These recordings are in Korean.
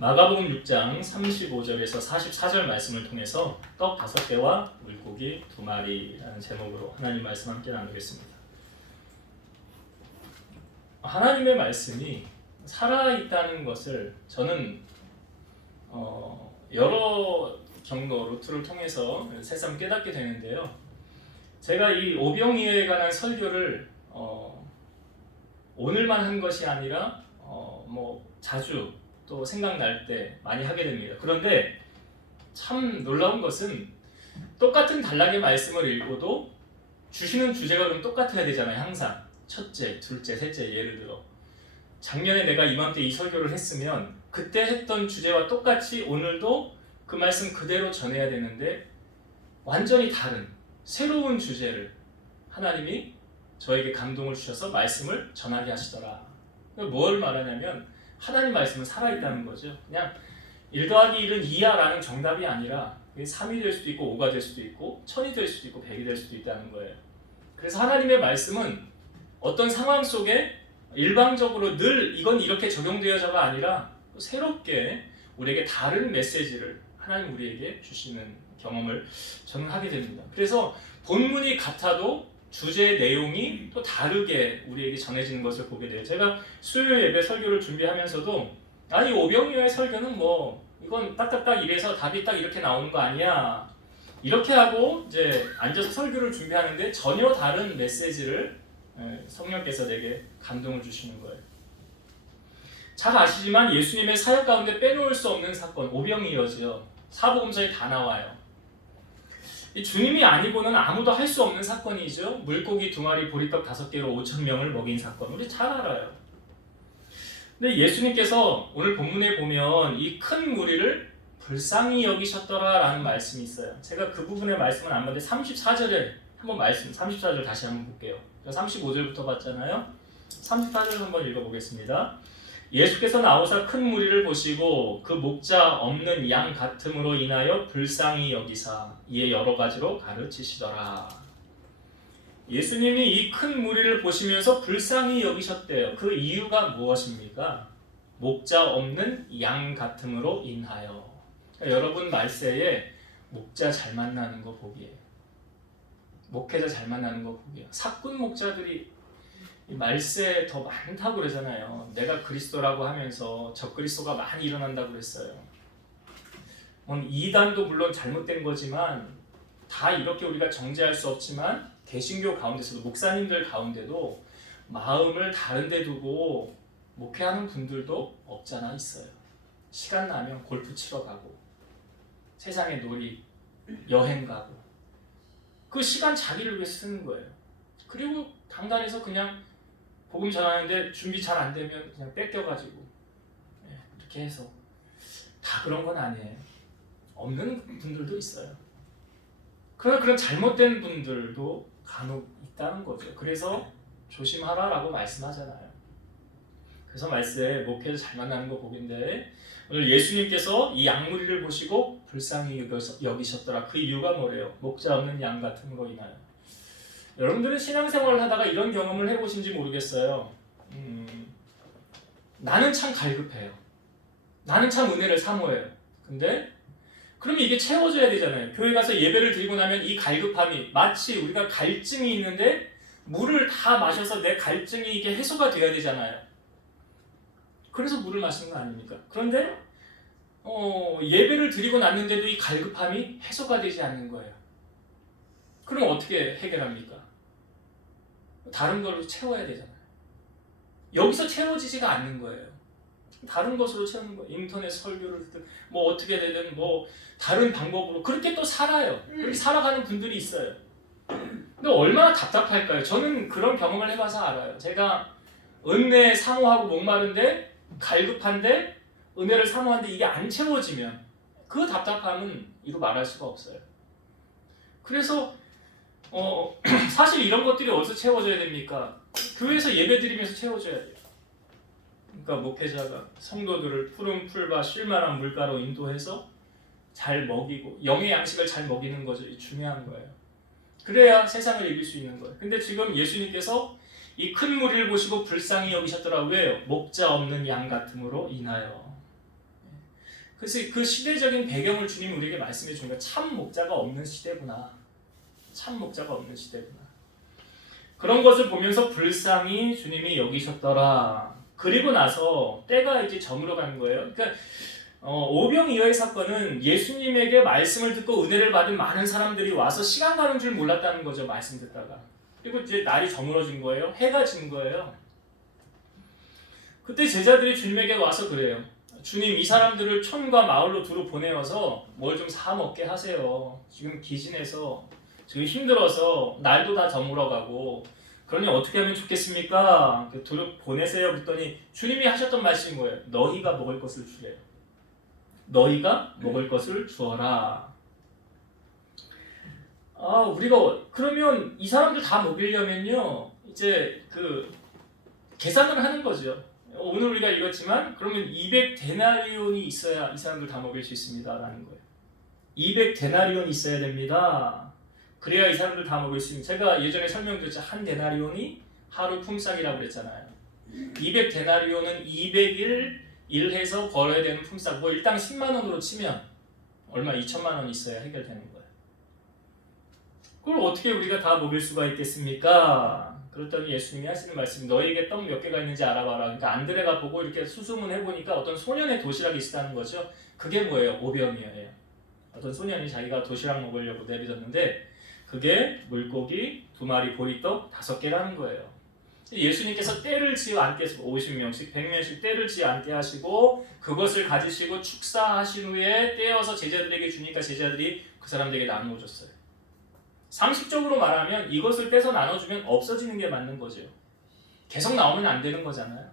마가복음 6장 35절에서 44절 말씀을 통해서 떡 5개와 물고기 2마리라는 제목으로 하나님 말씀 함께 나누겠습니다. 하나님의 말씀이 살아있다는 것을 저는 여러 경로 루트를 통해서 새삼 깨닫게 되는데요. 제가 이 오병이어에 관한 설교를 오늘만 한 것이 아니라 자주 또 생각날 때 많이 하게 됩니다. 그런데 참 놀라운 것은 똑같은 단락의 말씀을 읽고도 주시는 주제가 그럼 똑같아야 되잖아요. 항상 첫째, 둘째, 셋째 예를 들어 작년에 내가 이맘때 이 설교를 했으면 그때 했던 주제와 똑같이 오늘도 그 말씀 그대로 전해야 되는데 완전히 다른 새로운 주제를 하나님이 저에게 감동을 주셔서 말씀을 전하게 하시더라. 뭘 말하냐면 하나님 말씀은 살아있다는 거죠. 그냥 1 더하기 1은 2야 라는 정답이 아니라 3이 될 수도 있고 5가 될 수도 있고 1000이 될 수도 있고 100이 될 수도 있다는 거예요. 그래서 하나님의 말씀은 어떤 상황 속에 일방적으로 늘 이건 이렇게 적용되어서가 아니라 새롭게 우리에게 다른 메시지를 하나님 우리에게 주시는 경험을 저는 하게 됩니다. 그래서 본문이 같아도 주제의 내용이 또 다르게 우리에게 전해지는 것을 보게 돼요. 제가 수요일 예배 설교를 준비하면서도 아니 오병이어의 설교는 이건 딱딱딱 이래서 답이 딱 이렇게 나오는 거 아니야. 이렇게 하고 이제 앉아서 설교를 준비하는데 전혀 다른 메시지를 성령께서 내게 감동을 주시는 거예요. 잘 아시지만 예수님의 사역 가운데 빼놓을 수 없는 사건 오병이어죠. 사복음서에 다 나와요. 주님이 아니고는 아무도 할 수 없는 사건이죠. 물고기 2마리 보리떡 5개로 5,000명을 먹인 사건. 우리 잘 알아요. 근데 예수님께서 오늘 본문에 보면 이 큰 무리를 불쌍히 여기셨더라 라는 말씀이 있어요. 제가 그 부분의 말씀은 안 봤는데 34절에 한번 34절 다시 한번 볼게요. 35절부터 봤잖아요. 34절 한번 읽어보겠습니다. 예수께서 나오사 큰 무리를 보시고 그 목자 없는 양 같음으로 인하여 불쌍히 여기사 이에 여러 가지로 가르치시더라. 예수님이 이 큰 무리를 보시면서 불쌍히 여기셨대요. 그 이유가 무엇입니까? 목자 없는 양 같음으로 인하여. 그러니까 여러분 말세에 목자 잘 만나는 거 복이에요. 목회자 잘 만나는 거 복이에요. 사꾼 목자들이 말세 더 많다고 그러잖아요. 내가 그리스도라고 하면서 적그리스도가 많이 일어난다고 그랬어요. 이단도 물론 잘못된 거지만 다 이렇게 우리가 정죄할 수 없지만 개신교 가운데서도 목사님들 가운데도 마음을 다른 데 두고 목회하는 분들도 없잖아 있어요. 시간 나면 골프 치러 가고 세상에 놀이, 여행 가고 그 시간 자기를 위해 쓰는 거예요. 그리고 강단에서 그냥 복음 전하는데 준비 잘 안 되면 그냥 뺏겨가지고 이렇게 해서 다 그런 건 아니에요. 없는 분들도 있어요. 그러나 그런 잘못된 분들도 간혹 있다는 거죠. 그래서 조심하라라고 말씀하잖아요. 그래서 말씀에 목회에서 잘 만나는 거 복인데 오늘 예수님께서 이 양무리를 보시고 불쌍히 여기셨더라. 그 이유가 뭐래요? 목자 없는 양 같음으로 인하여. 여러분들은 신앙생활을 하다가 이런 경험을 해보신지 모르겠어요. 나는 참 갈급해요. 나는 참 은혜를 사모해요. 근데 그러면 이게 채워져야 되잖아요. 교회 가서 예배를 드리고 나면 이 갈급함이 마치 우리가 갈증이 있는데 물을 다 마셔서 내 갈증이 이게 해소가 돼야 되잖아요. 그래서 물을 마시는 거 아닙니까? 그런데 예배를 드리고 났는데도 이 갈급함이 해소가 되지 않는 거예요. 그럼 어떻게 해결합니까? 다른 걸로 채워야 되잖아요. 여기서 채워지지가 않는 거예요. 다른 것으로 채우는 거예요. 인터넷 설교를 듣든 어떻게 되든 다른 방법으로 그렇게 또 살아요. 그렇게 살아가는 분들이 있어요. 근데 얼마나 답답할까요? 저는 그런 경험을 해봐서 알아요. 제가 은혜 사모하고 목마른데 갈급한데 은혜를 사모하는데 이게 안 채워지면 그 답답함은 이루 말할 수가 없어요. 그래서 사실 이런 것들이 어디서 채워져야 됩니까? 교회에서 예배 드리면서 채워져야 돼요. 그러니까 목회자가 성도들을 푸른 풀과 쉴만한 물가로 인도해서 잘 먹이고 영의 양식을 잘 먹이는 것이 중요한 거예요. 그래야 세상을 이길 수 있는 거예요. 근데 지금 예수님께서 이 큰 무리를 보시고 불쌍히 여기셨더라. 왜요? 목자 없는 양 같음으로 인하여. 그래서 그 시대적인 배경을 주님이 우리에게 말씀해 주니까 참 목자가 없는 시대구나. 참 목자가 없는 시대구나. 그런 것을 보면서 불쌍히 주님이 여기셨더라. 그리고 나서 때가 이제 저물어 가는 거예요. 그러니까 오병이어의 사건은 예수님에게 말씀을 듣고 은혜를 받은 많은 사람들이 와서 시간 가는 줄 몰랐다는 거죠. 말씀 듣다가. 그리고 이제 날이 저물어진 거예요. 해가 진 거예요. 그때 제자들이 주님에게 와서 그래요. 주님, 이 사람들을 촌과 마을로 두루 보내어서 뭘 좀 사 먹게 하세요. 지금 기진해서 지금 힘들어서 날도 다 저물어가고 그러니 어떻게 하면 좋겠습니까? 두루 보내세요. 그랬더니 주님이 하셨던 말씀이 뭐예요? 너희가 먹을 것을 주래요. 너희가 먹을 것을 주어라. 우리가 그러면 이 사람들 다 먹이려면요, 이제 그 계산을 하는 거죠. 오늘 우리가 읽었지만 그러면 200데나리온이 있어야 이 사람들 다 먹일 수 있습니다라는 거예요. 200데나리온이 있어야 됩니다. 그래야 이 사람들 다 먹을 수 있는. 제가 예전에 설명드렸죠. 한 데나리온이 하루 품삯이라고 그랬잖아요. 200데나리온은 200일 일해서 벌어야 되는 품삯. 뭐 일당 10만 원으로 치면 얼마? 2천만 원 있어야 해결되는 거예요. 그걸 어떻게 우리가 다 먹일 수가 있겠습니까? 그랬더니 예수님이 하시는 말씀이 너희에게 떡 몇 개가 있는지 알아봐라. 그러니까 안드레가 보고 이렇게 수소문 해보니까 어떤 소년의 도시락이 있었다는 거죠. 그게 뭐예요? 오병이어예요. 어떤 소년이 자기가 도시락 먹으려고 내비뒀는데 그게 물고기 2마리 보리떡 5개라는 거예요. 예수님께서 때를 지어 앉게 해서 50명씩 100명씩 때를 지어 앉게 하시고 그것을 가지시고 축사하신 후에 떼어서 제자들에게 주니까 제자들이 그 사람들에게 나누어 줬어요. 상식적으로 말하면 이것을 떼서 나눠주면 없어지는 게 맞는 거죠. 계속 나오면 안 되는 거잖아요.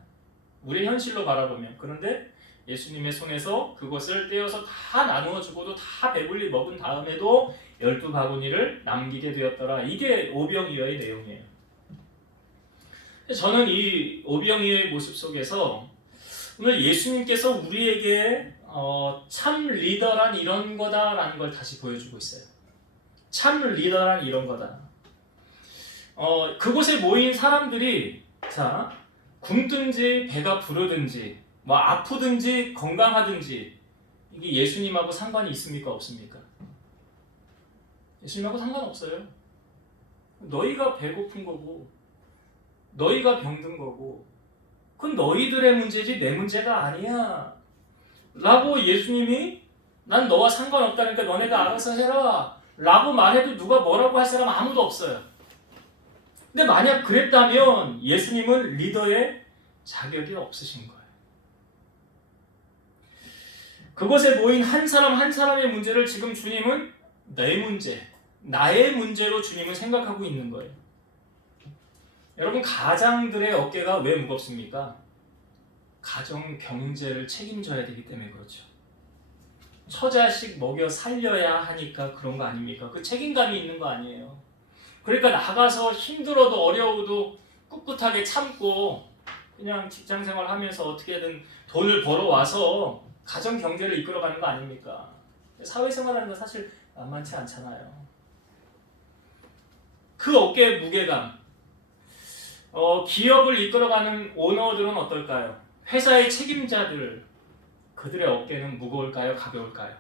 우리의 현실로 바라보면. 그런데 예수님의 손에서 그것을 떼어서 다 나누어 주고도 다 배불리 먹은 다음에도 12바구니를 남기게 되었더라. 이게 오병이어의 내용이에요. 저는 이 오병이어의 모습 속에서 오늘 예수님께서 우리에게 참 리더란 이런 거다라는 걸 다시 보여주고 있어요. 참 리더란 이런 거다. 그곳에 모인 사람들이 굶든지 배가 부르든지 뭐 아프든지 건강하든지 이게 예수님하고 상관이 있습니까? 없습니까? 예수님하고 상관없어요. 너희가 배고픈 거고 너희가 병든 거고 그건 너희들의 문제지 내 문제가 아니야 라고 예수님이 난 너와 상관없다니까 너네가 알아서 해라 라고 말해도 누가 뭐라고 할 사람 아무도 없어요. 근데 만약 그랬다면 예수님은 리더의 자격이 없으신 거예요. 그곳에 모인 한 사람 한 사람의 문제를 지금 주님은 내 문제, 나의 문제로 주님은 생각하고 있는 거예요. 여러분, 가장들의 어깨가 왜 무겁습니까? 가정 경제를 책임져야 되기 때문에 그렇죠. 처자식 먹여 살려야 하니까 그런 거 아닙니까? 그 책임감이 있는 거 아니에요. 그러니까 나가서 힘들어도 어려워도 꿋꿋하게 참고 그냥 직장생활 하면서 어떻게든 돈을 벌어와서 가정 경제를 이끌어가는 거 아닙니까? 사회생활하는 건 사실 만만치 않잖아요. 그 어깨의 무게감, 기업을 이끌어가는 오너들은 어떨까요? 회사의 책임자들, 그들의 어깨는 무거울까요? 가벼울까요?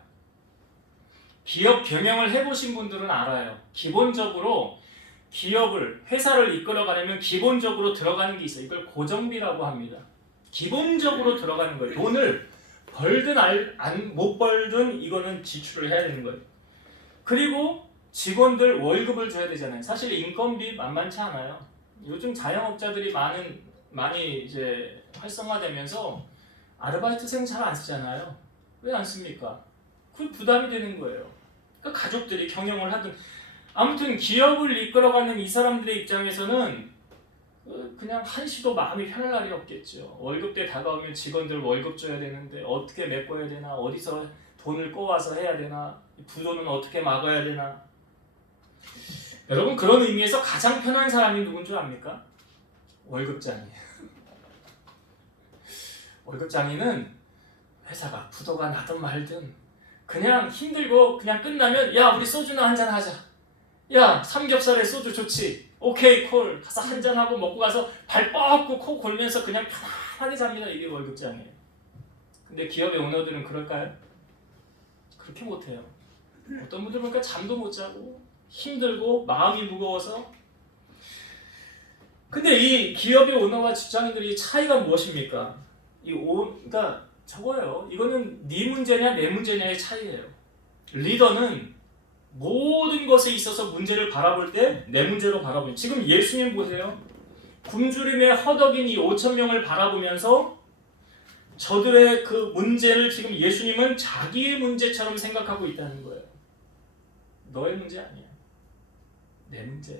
기업 경영을 해보신 분들은 알아요. 기본적으로 기업을, 회사를 이끌어가려면 기본적으로 들어가는 게 있어요. 이걸 고정비라고 합니다. 기본적으로 들어가는 거예요. 돈을 벌든 못 벌든 이거는 지출을 해야 되는 거예요. 그리고 직원들 월급을 줘야 되잖아요. 사실 인건비 만만치 않아요. 요즘 자영업자들이 많이 이제 활성화되면서 아르바이트생 잘 안 쓰잖아요. 왜 안 씁니까? 그 부담이 되는 거예요. 그러니까 가족들이 경영을 하든 아무튼 기업을 이끌어가는 이 사람들의 입장에서는 그냥 한시도 마음이 편할 날이 없겠죠. 월급 때 다가오면 직원들 월급 줘야 되는데 어떻게 메꿔야 되나, 어디서 돈을 꼬아서 해야 되나, 부도는 어떻게 막아야 되나. 여러분, 그런 의미에서 가장 편한 사람이 누군 줄 압니까? 월급장이에요. 월급장이는 회사가 부도가 나든 말든 그냥 힘들고 그냥 끝나면 야 우리 소주나 한잔 하자. 야 삼겹살에 소주 좋지. 오케이 콜. 가서 한잔하고 먹고 가서 발 뻗고 코 골면서 그냥 편안하게 잡니다. 이게 월급장이에요. 근데 기업의 오너들은 그럴까요? 그렇게 못해요. 어떤 분들 보니까 잠도 못 자고 힘들고 마음이 무거워서. 근데 이 기업의 오너와 직장인들이 차이가 무엇입니까? 그러니까 저거예요. 이거는 네 문제냐 내 문제냐의 차이예요. 리더는 모든 것에 있어서 문제를 바라볼 때 내 문제로 바라보는. 지금 예수님 보세요. 굶주림에 허덕인 이 5천 명을 바라보면서 저들의 그 문제를 지금 예수님은 자기의 문제처럼 생각하고 있다는 거예요. 너의 문제 아니야. 내 문제야.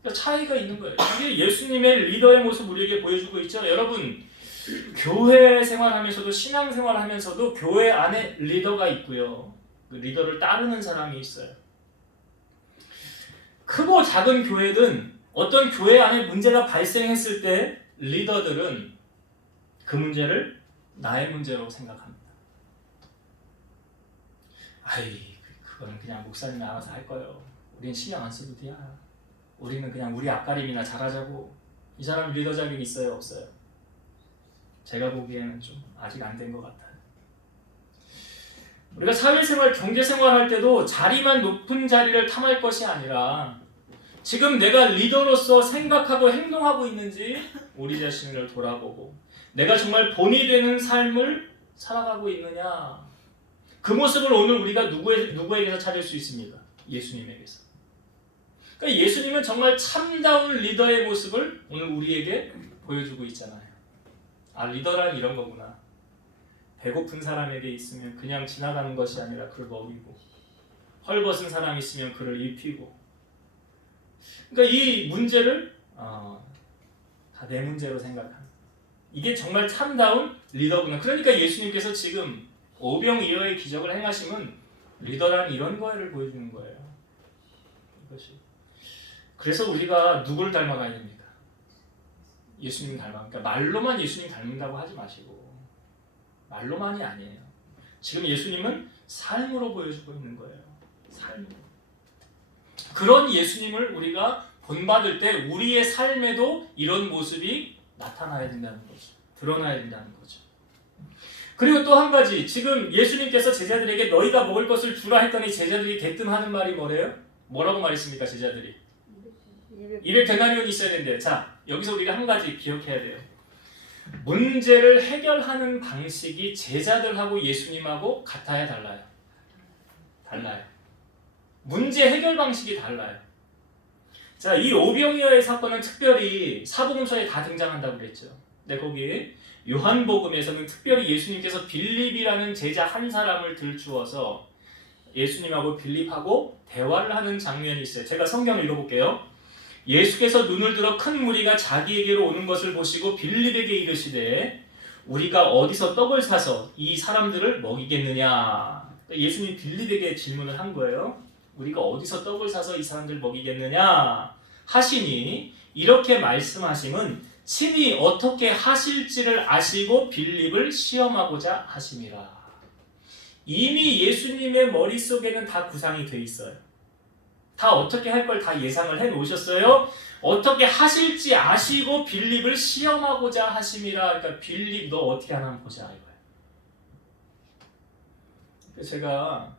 그러니까 차이가 있는 거예요. 이게 예수님의 리더의 모습 우리에게 보여주고 있죠. 여러분, 교회 생활하면서도 신앙 생활하면서도 교회 안에 리더가 있고요. 그 리더를 따르는 사람이 있어요. 크고 작은 교회든 어떤 교회 안에 문제가 발생했을 때 리더들은 그 문제를 나의 문제로 생각합니다. 그거는 그냥 목사님이 알아서 할 거예요. 우린 신경 안 써도 돼야. 우리는 그냥 우리 앞가림이나 잘하자고. 이 사람 리더 자격이 있어요, 없어요? 제가 보기에는 좀 아직 안 된 것 같아요. 우리가 사회생활, 경제생활 할 때도 자리만 높은 자리를 탐할 것이 아니라 지금 내가 리더로서 생각하고 행동하고 있는지 우리 자신을 돌아보고 내가 정말 본이 되는 삶을 살아가고 있느냐. 그 모습을 오늘 우리가 누구에게서 찾을 수 있습니까? 예수님에게서. 그러니까 예수님은 정말 참다운 리더의 모습을 오늘 우리에게 보여주고 있잖아요. 아, 리더란 이런 거구나. 배고픈 사람에게 있으면 그냥 지나가는 것이 아니라 그를 먹이고, 헐벗은 사람이 있으면 그를 입히고. 그러니까 이 문제를 다 내 문제로 생각하는. 이게 정말 참다운 리더구나. 그러니까 예수님께서 지금 오병이어의 기적을 행하심은 리더란 이런 거를 보여주는 거예요. 이것이. 그래서 우리가 누구를 닮아가야 됩니까? 예수님 닮아가니까 말로만 예수님 닮는다고 하지 마시고 말로만이 아니에요. 지금 예수님은 삶으로 보여주고 있는 거예요. 삶으로. 그런 예수님을 우리가 본받을 때 우리의 삶에도 이런 모습이 나타나야 된다는 거죠. 드러나야 된다는 거죠. 그리고 또 한 가지, 지금 예수님께서 제자들에게 너희가 먹을 것을 주라 했더니 제자들이 대뜸 하는 말이 뭐래요? 뭐라고 말했습니까, 제자들이? 200데나리온이 있어야 된대요. 자, 여기서 우리가 한 가지 기억해야 돼요. 문제를 해결하는 방식이 제자들하고 예수님하고 같아야 달라요. 달라요. 문제 해결 방식이 달라요. 자, 이 오병이어의 사건은 특별히 사복음서에 다 등장한다고 그랬죠. 근데 거기 요한복음에서는 특별히 예수님께서 빌립이라는 제자 한 사람을 들추어서 예수님하고 빌립하고 대화를 하는 장면이 있어요. 제가 성경을 읽어볼게요. 예수께서 눈을 들어 큰 무리가 자기에게로 오는 것을 보시고 빌립에게 이르시되 우리가 어디서 떡을 사서 이 사람들을 먹이겠느냐. 예수님이 빌립에게 질문을 한 거예요. 우리가 어디서 떡을 사서 이 사람들을 먹이겠느냐 하시니 이렇게 말씀하심은 친히 어떻게 하실지를 아시고 빌립을 시험하고자 하심이라. 이미 예수님의 머릿속에는 다 구상이 돼 있어요. 다 어떻게 할 걸 다 예상을 해 놓으셨어요. 어떻게 하실지 아시고 빌립을 시험하고자 하심이라. 그러니까 빌립 너 어떻게 하나 보자 이거예요. 제가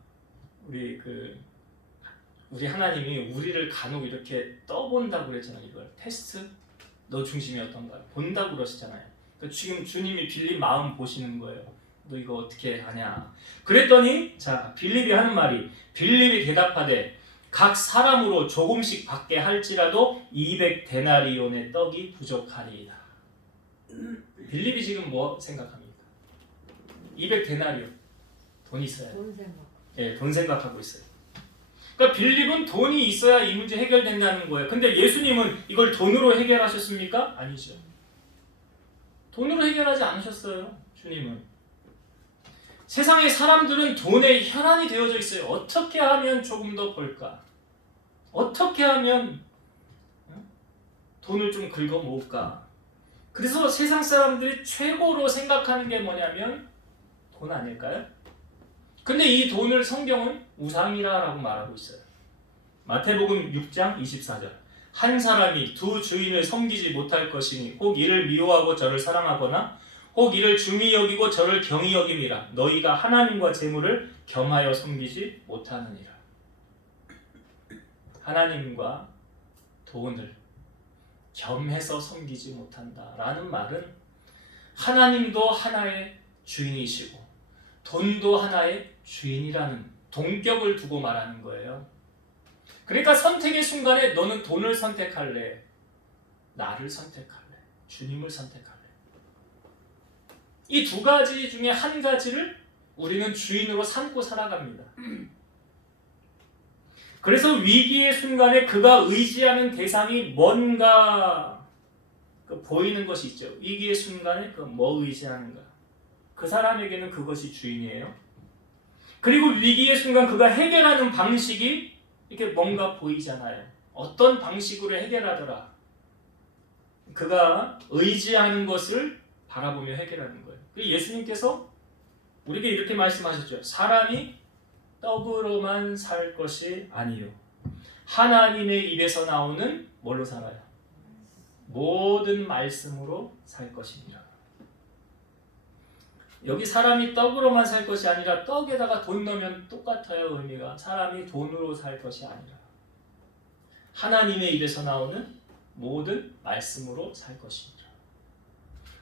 우리 하나님이 우리를 간혹 이렇게 떠본다고 그랬잖아요. 이걸 테스트 너 중심이 어떤가 본다고 그러시잖아요. 그러니까 지금 주님이 빌립 마음 보시는 거예요. 너 이거 어떻게 하냐. 그랬더니 자 빌립이 하는 말이 빌립이 대답하되 각 사람으로 조금씩 받게 할지라도 200데나리온의 떡이 부족하리이다. 빌립이 지금 뭐 생각합니까? 200데나리온 돈이 있어야 돈 생각. 예, 돈 생각하고 있어요. 그러니까 빌립은 돈이 있어야 이 문제 해결된다는 거예요. 근데 예수님은 이걸 돈으로 해결하셨습니까? 아니죠. 돈으로 해결하지 않으셨어요. 주님은. 세상의 사람들은 돈에 혈안이 되어져 있어요. 어떻게 하면 조금 더 벌까? 어떻게 하면 돈을 좀 긁어 모을까? 그래서 세상 사람들이 최고로 생각하는 게 뭐냐면 돈 아닐까요? 근데 이 돈을 성경은 우상이라고 말하고 있어요. 마태복음 6장 24절. 한 사람이 두 주인을 섬기지 못할 것이니 혹 이를 미워하고 저를 사랑하거나 혹 이를 중히 여기고 저를 경히 여김이라. 너희가 하나님과 재물을 겸하여 섬기지 못하느니라. 하나님과 돈을 겸해서 섬기지 못한다라는 말은 하나님도 하나의 주인이시고 돈도 하나의 주인이라는 동격을 두고 말하는 거예요. 그러니까 선택의 순간에 너는 돈을 선택할래? 나를 선택할래? 주님을 선택할래? 이 두 가지 중에 한 가지를 우리는 주인으로 삼고 살아갑니다. 그래서 위기의 순간에 그가 의지하는 대상이 뭔가 보이는 것이 있죠. 위기의 순간에 뭐 의지하는가? 그 사람에게는 그것이 주인이에요. 그리고 위기의 순간 그가 해결하는 방식이 이렇게 뭔가 보이잖아요. 어떤 방식으로 해결하더라. 그가 의지하는 것을 바라보며 해결하는 거예요. 예수님께서 우리에게 이렇게 말씀하셨죠. 사람이 떡으로만 살 것이 아니요. 하나님의 입에서 나오는 뭘로 살아요? 모든 말씀으로 살 것입니다. 여기 사람이 떡으로만 살 것이 아니라 떡에다가 돈 넣으면 똑같아요. 의미가. 사람이 돈으로 살 것이 아니라 하나님의 입에서 나오는 모든 말씀으로 살 것입니다.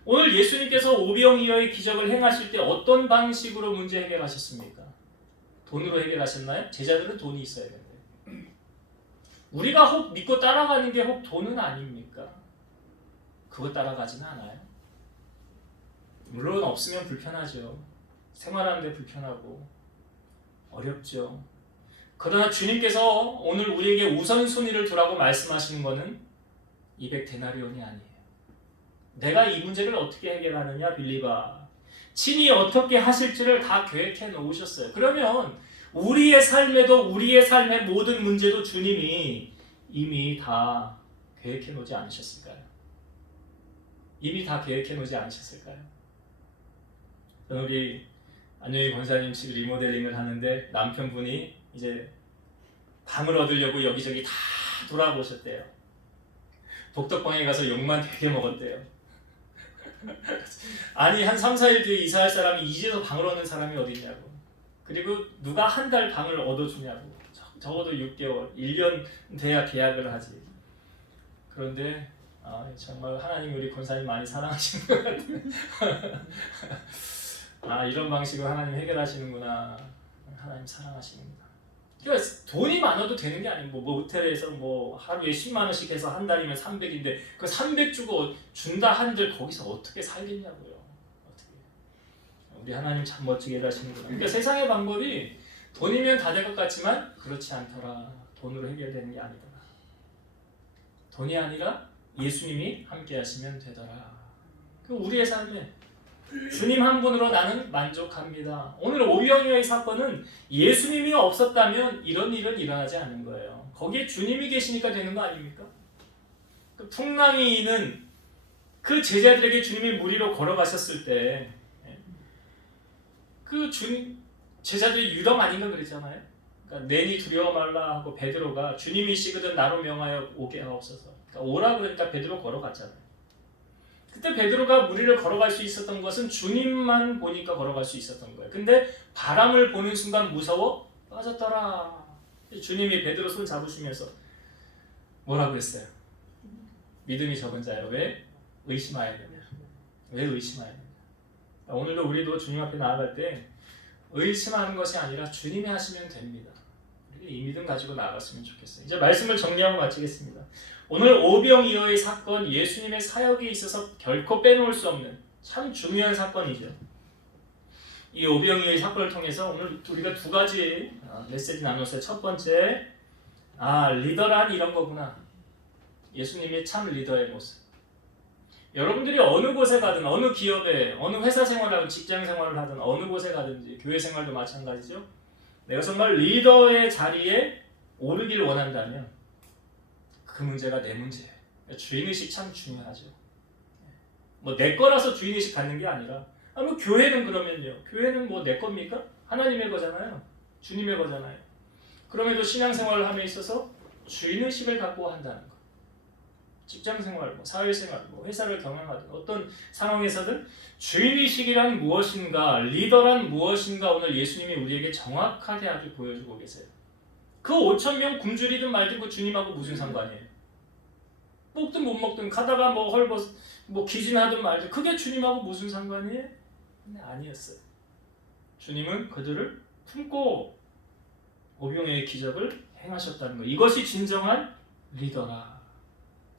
오늘 예수님께서 오병이어의 기적을 행하실 때 어떤 방식으로 문제 해결하셨습니까? 돈으로 해결하셨나요? 제자들은 돈이 있어야 되는데 우리가 혹 믿고 따라가는 게 혹 돈은 아닙니까? 그거 따라가지는 않아요. 물론 없으면 불편하죠. 생활하는데 불편하고 어렵죠. 그러나 주님께서 오늘 우리에게 우선순위를 두라고 말씀하시는 것은 200데나리온이 아니에요. 내가 이 문제를 어떻게 해결하느냐 빌리바. 친히 어떻게 하실지를 다 계획해 놓으셨어요. 그러면 우리의 삶에도 우리의 삶의 모든 문제도 주님이 이미 다 계획해 놓지 않으셨을까요? 이미 다 계획해 놓지 않으셨을까요? 우리 안녕희 권사님 지금 리모델링을 하는데 남편분이 이제 방을 얻으려고 여기저기 다 돌아보셨대요. 복덕방에 가서 욕만 되게 먹었대요. 아니 한 3, 4일 뒤에 이사할 사람이 이제서 방을 얻는 사람이 어딨냐고. 그리고 누가 한 달 방을 얻어주냐고. 적어도 6개월, 1년 돼야 계약을 하지. 그런데 정말 하나님 우리 권사님 많이 사랑하시는 것 같아요. 이런 방식으로 하나님 해결하시는구나. 하나님 사랑하시는구나. 그러니까 돈이 많아도 되는 게 아니고 뭐 호텔에서 뭐 하루에 10만 원씩 해서 한 달이면 300인데 그 300 주고 준다 한들 거기서 어떻게 살겠냐고요. 어떻게. 우리 하나님 참 멋지게 하시는구나. 그러니까 세상의 방법이 돈이면 다 될 것 같지만 그렇지 않더라. 돈으로 해결되는 게 아니더라. 돈이 아니라 예수님이 함께 하시면 되더라. 우리의 삶에 주님 한 분으로 나는 만족합니다. 오늘 오병이어의 사건은 예수님이 없었다면 이런 일은 일어나지 않는 거예요. 거기에 주님이 계시니까 되는 거 아닙니까? 그 풍랑이는 그 제자들에게 주님이 물 위로 걸어가셨을 때 그 제자들이 유령 아닌가 그랬잖아요. 그러니까 내니 두려워 말라 하고 베드로가 주님이시거든 나로 명하여 오게 하옵소서. 그러니까 오라 그러니까 베드로 걸어갔잖아요. 그때 베드로가 물 위를 걸어갈 수 있었던 것은 주님만 보니까 걸어갈 수 있었던 거예요. 근데 바람을 보는 순간 무서워 빠졌더라. 주님이 베드로 손 잡으시면서 뭐라고 했어요? 믿음이 적은 자여 왜 의심하여야 되냐? 왜 의심하여야 되냐? 오늘도 우리도 주님 앞에 나아갈 때 의심하는 것이 아니라 주님이 하시면 됩니다. 이 믿음 가지고 나아갔으면 좋겠어요. 이제 말씀을 정리하고 마치겠습니다. 오늘 오병이어의 사건, 예수님의 사역에 있어서 결코 빼놓을 수 없는 참 중요한 사건이죠. 이 오병이어의 사건을 통해서 오늘 우리가 두 가지 메시지 나눴어요. 첫 번째, 리더란 이런 거구나. 예수님이 참 리더의 모습. 여러분들이 어느 곳에 가든 어느 기업에 어느 회사 생활을 하든 직장 생활을 하든 어느 곳에 가든지 교회 생활도 마찬가지죠. 내가 정말 리더의 자리에 오르기를 원한다면 그 문제가 내 문제예요. 주인의식 참 중요하죠. 뭐 내 거라서 주인의식 갖는 게 아니라 뭐 교회는 그러면요. 교회는 뭐 내 겁니까? 하나님의 거잖아요. 주님의 거잖아요. 그럼에도 신앙생활을 함에 있어서 주인의식을 갖고 한다는 거. 직장생활, 사회생활, 회사를 경영하든 어떤 상황에서든 주인의식이란 무엇인가, 리더란 무엇인가 오늘 예수님이 우리에게 정확하게 아주 보여주고 계세요. 그 5,000명 굶주리든 말든 그 주님하고 무슨 상관이에요? 먹든 못 먹든 가다가 기진하든 말든 그게 주님하고 무슨 상관이에요? 근데 아니었어요. 주님은 그들을 품고 오병이어의 기적을 행하셨다는 거예요. 이것이 진정한 리더라.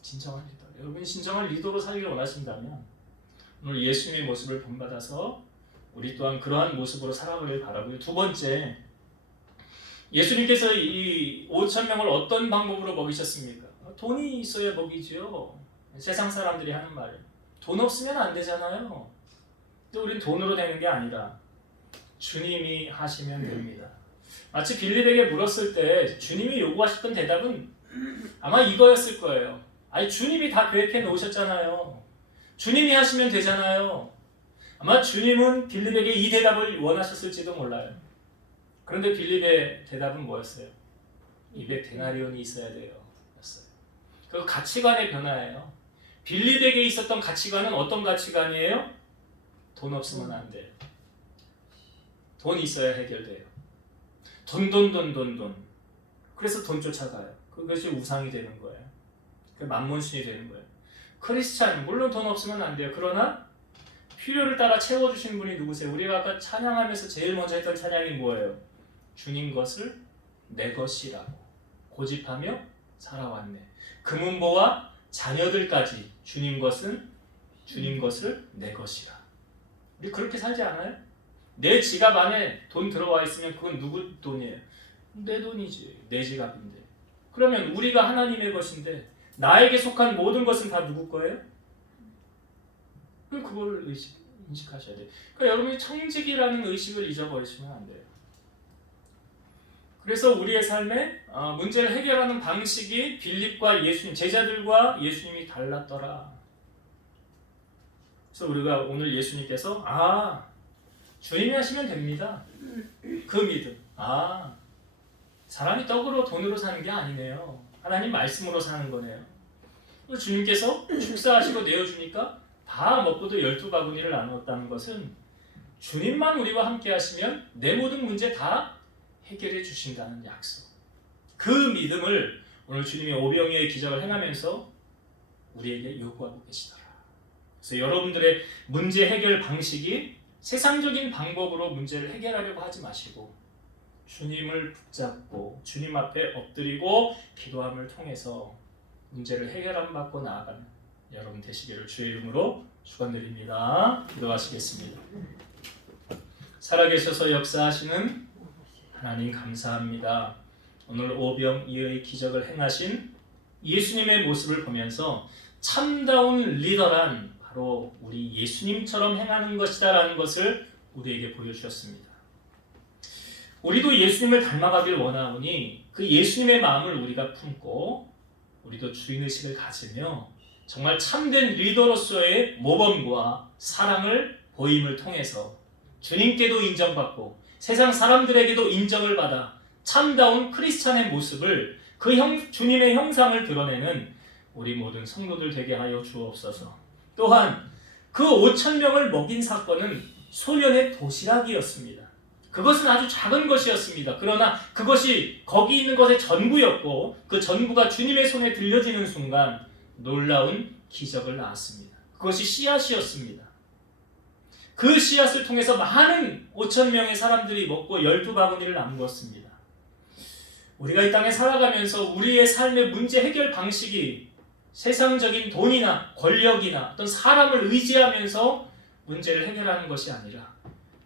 진정한 리더. 여러분이 진정한 리더로 살기를 원하신다면 오늘 예수님의 모습을 본받아서 우리 또한 그러한 모습으로 살아가길 바라고요. 두 번째, 예수님께서 이 5,000명을 어떤 방법으로 먹이셨습니까? 돈이 있어야 먹이지요. 세상 사람들이 하는 말. 돈 없으면 안 되잖아요. 근데 우린 돈으로 되는 게 아니라 주님이 하시면 됩니다. 마치 빌립에게 물었을 때 주님이 요구하셨던 대답은 아마 이거였을 거예요. 아니 주님이 다 계획해 놓으셨잖아요. 주님이 하시면 되잖아요. 아마 주님은 빌립에게 이 대답을 원하셨을지도 몰라요. 그런데 빌립의 대답은 뭐였어요? 200데나리온이 있어야 돼요. 였어요. 그 가치관의 변화예요. 빌립에게 있었던 가치관은 어떤 가치관이에요? 돈 없으면 안 돼요. 돈 있어야 해결돼요. 돈. 그래서 돈 쫓아가요. 그것이 우상이 되는 거예요. 그 만몬신이 되는 거예요. 크리스찬 물론 돈 없으면 안 돼요. 그러나 필요를 따라 채워주신 분이 누구세요? 우리가 아까 찬양하면서 제일 먼저 했던 찬양이 뭐예요? 주님 것을 내 것이라고 고집하며 살아왔네. 금은보와 자녀들까지 주님 것을 내 것이라. 우리 그렇게 살지 않아요? 내 지갑 안에 돈 들어와 있으면 그건 누구 돈이에요? 내 돈이지. 내 지갑인데. 그러면 우리가 하나님의 것인데 나에게 속한 모든 것은 다 누구 거예요? 그걸 인식하셔야 돼요. 그러니까 여러분이 청직이라는 의식을 잊어버리시면 안 돼요. 그래서 우리의 삶에 문제를 해결하는 방식이 빌립과 예수님, 제자들과 예수님이 달랐더라. 그래서 우리가 오늘 예수님께서 주님이 하시면 됩니다. 그 믿음. 사람이 떡으로 돈으로 사는 게 아니네요. 하나님 말씀으로 사는 거네요. 주님께서 축사하시고 내어주니까 다 먹고도 12바구니를 나누었다는 것은 주님만 우리와 함께 하시면 내 모든 문제 다 해결해 주신다는 약속. 그 믿음을 오늘 주님이 오병이어의 기적을 행하면서 우리에게 요구하고 계시더라. 그래서 여러분들의 문제 해결 방식이 세상적인 방법으로 문제를 해결하려고 하지 마시고 주님을 붙잡고 주님 앞에 엎드리고 기도함을 통해서 문제를 해결함 받고 나아가는 여러분 되시기를 주의 이름으로 축원드립니다. 기도하시겠습니다. 살아계셔서 역사하시는 하나님 감사합니다. 오늘 오병이어의 기적을 행하신 예수님의 모습을 보면서 참다운 리더란 바로 우리 예수님처럼 행하는 것이다 라는 것을 우리에게 보여주셨습니다. 우리도 예수님을 닮아가길 원하오니 그 예수님의 마음을 우리가 품고 우리도 주인의식을 가지며 정말 참된 리더로서의 모범과 사랑을 보임을 통해서 주님께도 인정받고 세상 사람들에게도 인정을 받아 참다운 크리스찬의 모습을 주님의 형상을 드러내는 우리 모든 성도들 되게 하여 주옵소서. 또한 그 5,000명을 먹인 사건은 소련의 도시락이었습니다. 그것은 아주 작은 것이었습니다. 그러나 그것이 거기 있는 것의 전부였고 그 전부가 주님의 손에 들려지는 순간 놀라운 기적을 낳았습니다. 그것이 씨앗이었습니다. 그 씨앗을 통해서 많은 5,000명의 사람들이 먹고 12바구니를 나누었습니다. 우리가 이 땅에 살아가면서 우리의 삶의 문제 해결 방식이 세상적인 돈이나 권력이나 어떤 사람을 의지하면서 문제를 해결하는 것이 아니라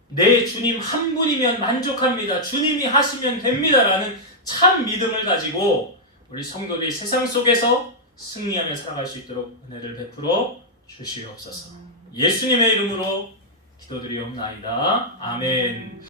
내 주님 한 분이면 만족합니다. 주님이 하시면 됩니다라는 참 믿음을 가지고 우리 성도들이 세상 속에서 승리하며 살아갈 수 있도록 은혜를 베풀어 주시옵소서. 예수님의 이름으로 기도드리옵나이다. 아멘.